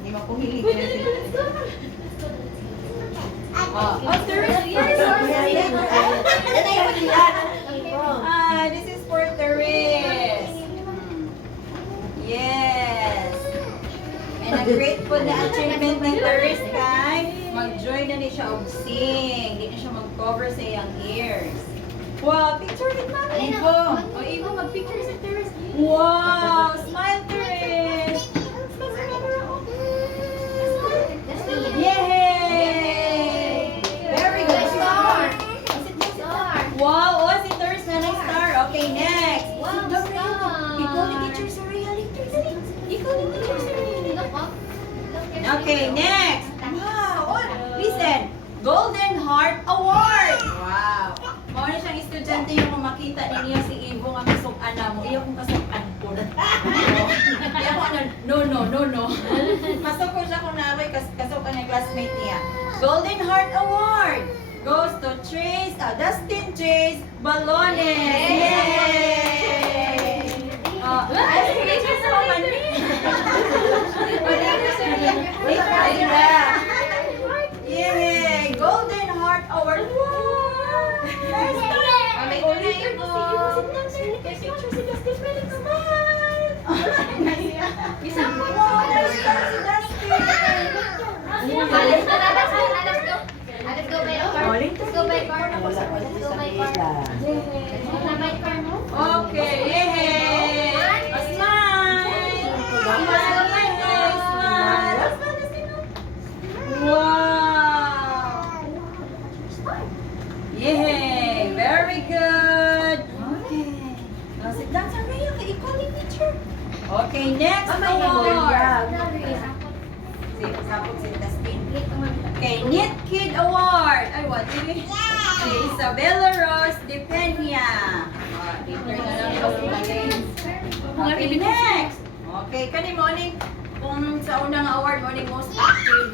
Hindi mapuhilig na siya. This is for Therese. Yes. And ang grateful na achievement ng Therese kay mag-join na ni siya og sing. Hindi na siya mag-cover sa iyang ears. Wow, picture with mami. Ibo. O, Ibo, mag-picture sa Therese. Wow, smile Therese. Smile sa camera ako. Yay! Very good. Star. Wow, oh, si Therese na star. Okay, next. Ikaw ni teacher sa reality. Ikaw ni teacher sa reality. Okay, next. Wow, oh, listen. Golden Heart Award. Wow. Mao na siyang estudyante yung makita ninyo si Ivo nga kasukan na mo. Iyo kong kasukan ko. Iya ko no. Pasok ko siya kung naroy kasukan ng classmate niya. Golden Heart Award goes to Dustin Chase Balones. Yay! Ay, teacher sa mga Yay! Golden Heart Award. Wow! May ulit po. Isang mo! Na-star si Dustin! Okay, yay! A smile! Smile! Wow! Yay! Very good! Okay. Now sit down sa Rhea kay equaling picture. Okay, next award! Sapot si Dustin. Okay, Knit Kid Award! Ay, what? Si Isabella Rose de Peña. Dito na lang yung okay, next! Okay, kani morning kung sa unang award, morning most active.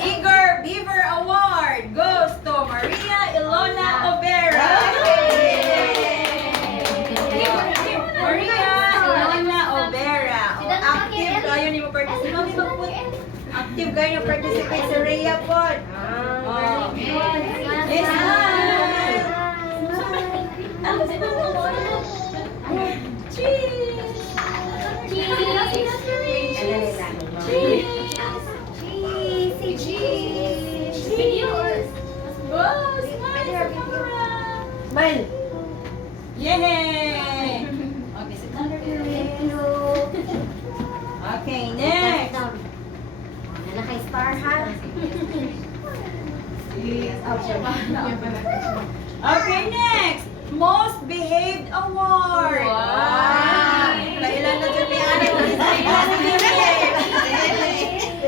Igor Beaver Award goes to Maria Ilona Overa. Maria Ilona Overa. Active kayo ni mo participate. Active kayo na participate sa Rhea Pod. Yes, cheese! Smile. Yay! Okay, sit down there. Okay, next. Okay, next. Most Behaved Award. Wow! Kailan na dyan may anak ko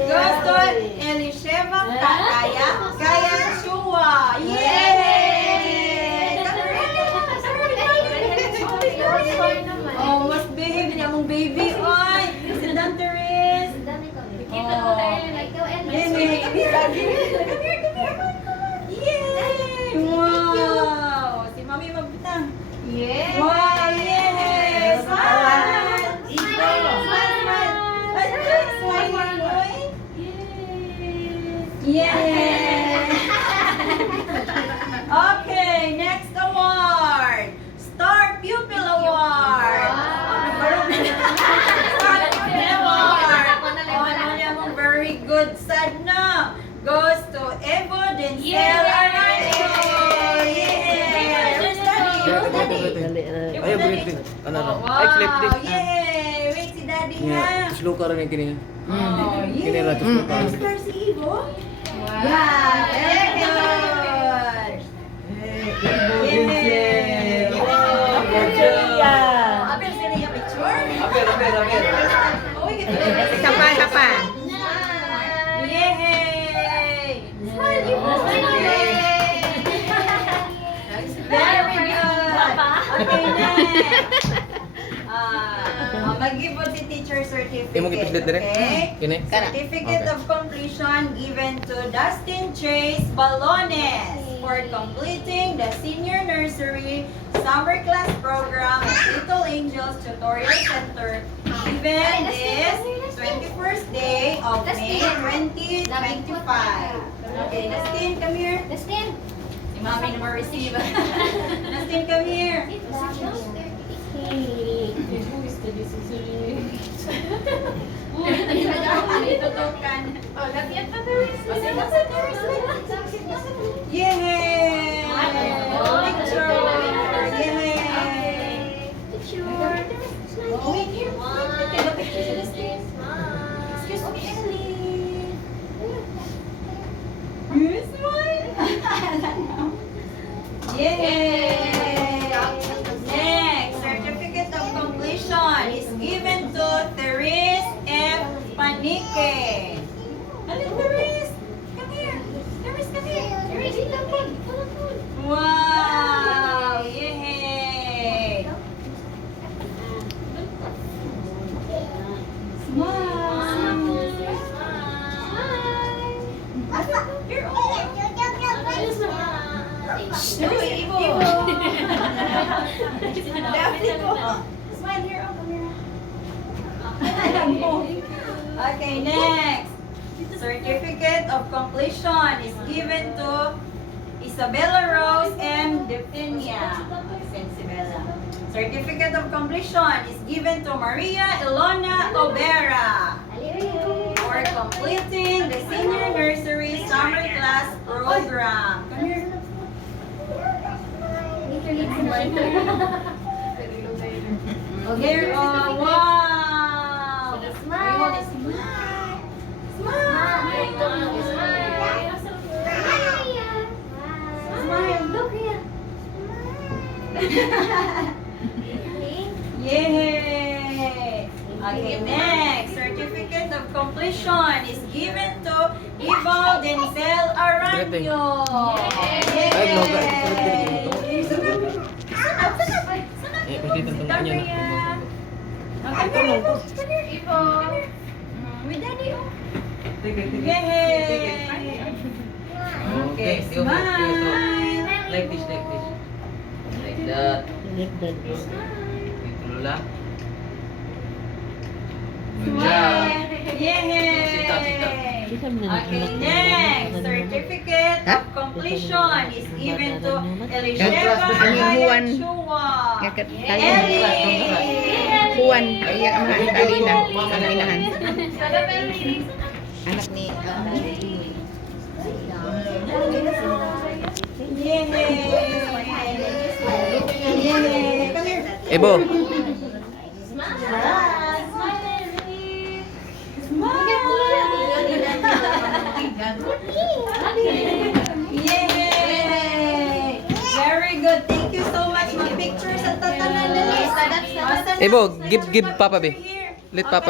goes to Elisheva Kaya Shua. Yay! Oh, most behaved niya mong baby. Oy! Sit down, Therese. Come here. Yay! Wow! Si Mami magbutang. Wow! Yay! Smile! Smile! Yay! Okay, next award. Star Pupil Award. Star Pupil Award. Ano niya mong very good sad na. Goes to Evo Denzel Aranjo. Yay! Ayo breathing. Ano na? Wow! Ay, flip din. Yay! Wait si Daddy Yeah, ha. slow ka rin yung kini. Oh, Kini ra slow ka. Star si Ivo? Yeah, very good. Yay! Wow! Abel, sino yung picture? Aber. Uy, Isa pa. Yay! Smile, Ivo! Very good. Okay, next. Mag-give si teacher certificate. Imo gipislit dire? Okay? Kini. Certificate Okay. of completion given to Dustin Chase Balones for completing the senior nursery summer class program at Little Angels Tutorial Center Dustin. May 2025. Okay, Dustin, come here. Dustin. Si Mami naman receive. Dustin, come here. Tutukan. Oh, lagyan pa Doris. Yay! Oh, Picture! Yay! Wait, here. Take a picture sa Dustin. Excuse me, Ellie. Yes, one. Yay! Next, certificate of completion is given to Therese F. Panique. Halika, Therese. Come here. Therese, come here. Doris, ito po. Wow! Yay! Here, oh. Ibo. Daphne po. Smile here, oh, come here. Okay, next. Certificate of completion is given to Isabella Rose and Defenia. Sensibella. Certificate of completion is given to Maria Ilona Obera for completing the senior nursery summer class program. Come here. Here, oh, wow! Smile. Yay! Okay, next. Certificate of completion is given to Ivo Denzel Aranyo. Ay, no, Yay! Eh, pwede itong tungkol niya na. With daddy, oh. Take it, Yay! Okay, smile. Like this, like this. Like that. Ito lula. Good job. Yay! Sit up, sit up. Okay, next. Certificate of completion is given to Elisheva Juan. Chua. Yakat Ellie! Juan, iya ang mga Alina, ang inahan. Anak ni Yay! Yay! Come here. Ebo. Yay! Very good. Thank you so much. Mag-picture sa tatanan nila. Ebo, give Papa be. Let Papa.